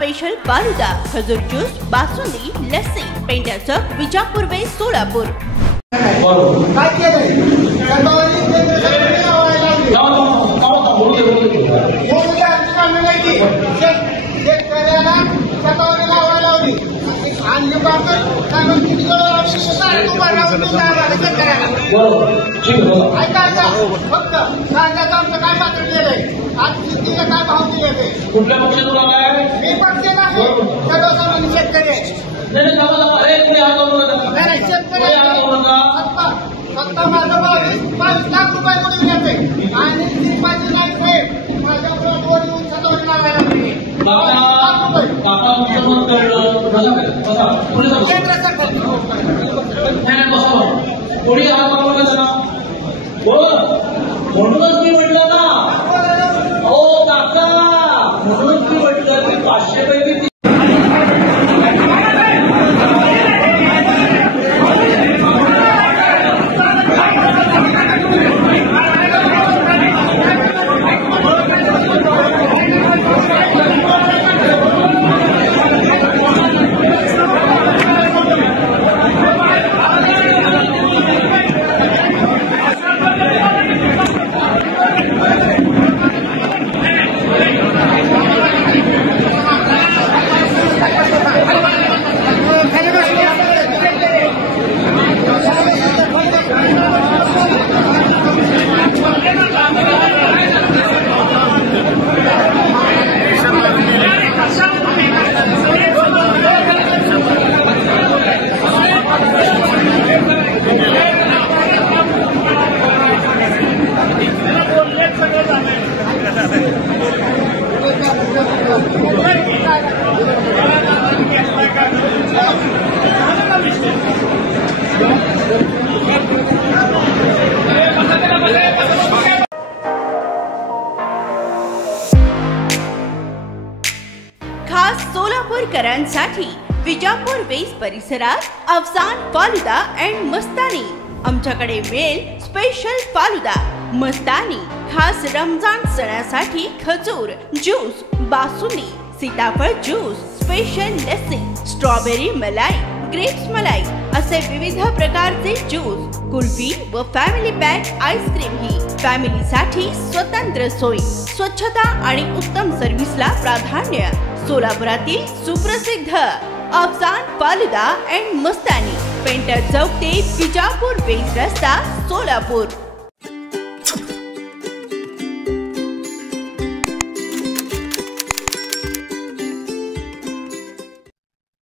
Special falooda, खजूर juice, basundi, lassi, painter चौक, Vijapur waste, Solapur. कुठल्या पक्षातून आलाय? मी पक्षात आहे, सर्वसामान्य शेतकरी आहे। फक्त माझं 22 लाख रुपये म्हणून येते आणि माझी लाईफ आहे माझ्या प्लॉटवर येऊन सतवरी लावायला पाहिजे। केंद्र सरकार म्हणूनच मी म्हटलं ना, हो काका, म्हणूनच मी म्हटलं की 500 पैकी खास सोलापूरकरांसाठी विजापूर वेस्ट परिसरात अफसान फालुदा अँड मस्तानी। आमच्याकडे मिळेल स्पेशल फालुदा, मस्तानी, खास रमजान सणासाठी खजूर ज्यूस, बासुंदी, सीताफळ ज्यूस, स्पेशल लस्सी, स्ट्रॉबेरी मलाई, ग्रेप्स मलाई असे विविध प्रकारचे ज्यूस, कुल्फी व फॅमिली पॅक आईस्क्रीम ही फॅमिलीसाठी स्वतंत्र सोय, स्वच्छता आणि उत्तम सर्व्हिसला प्राधान्य। सोलापुरातील सुप्रसिद्ध Afsan falooda and Mastani, painter चौक ते विजापूर वेस्ट रस्ता, सोलापूर।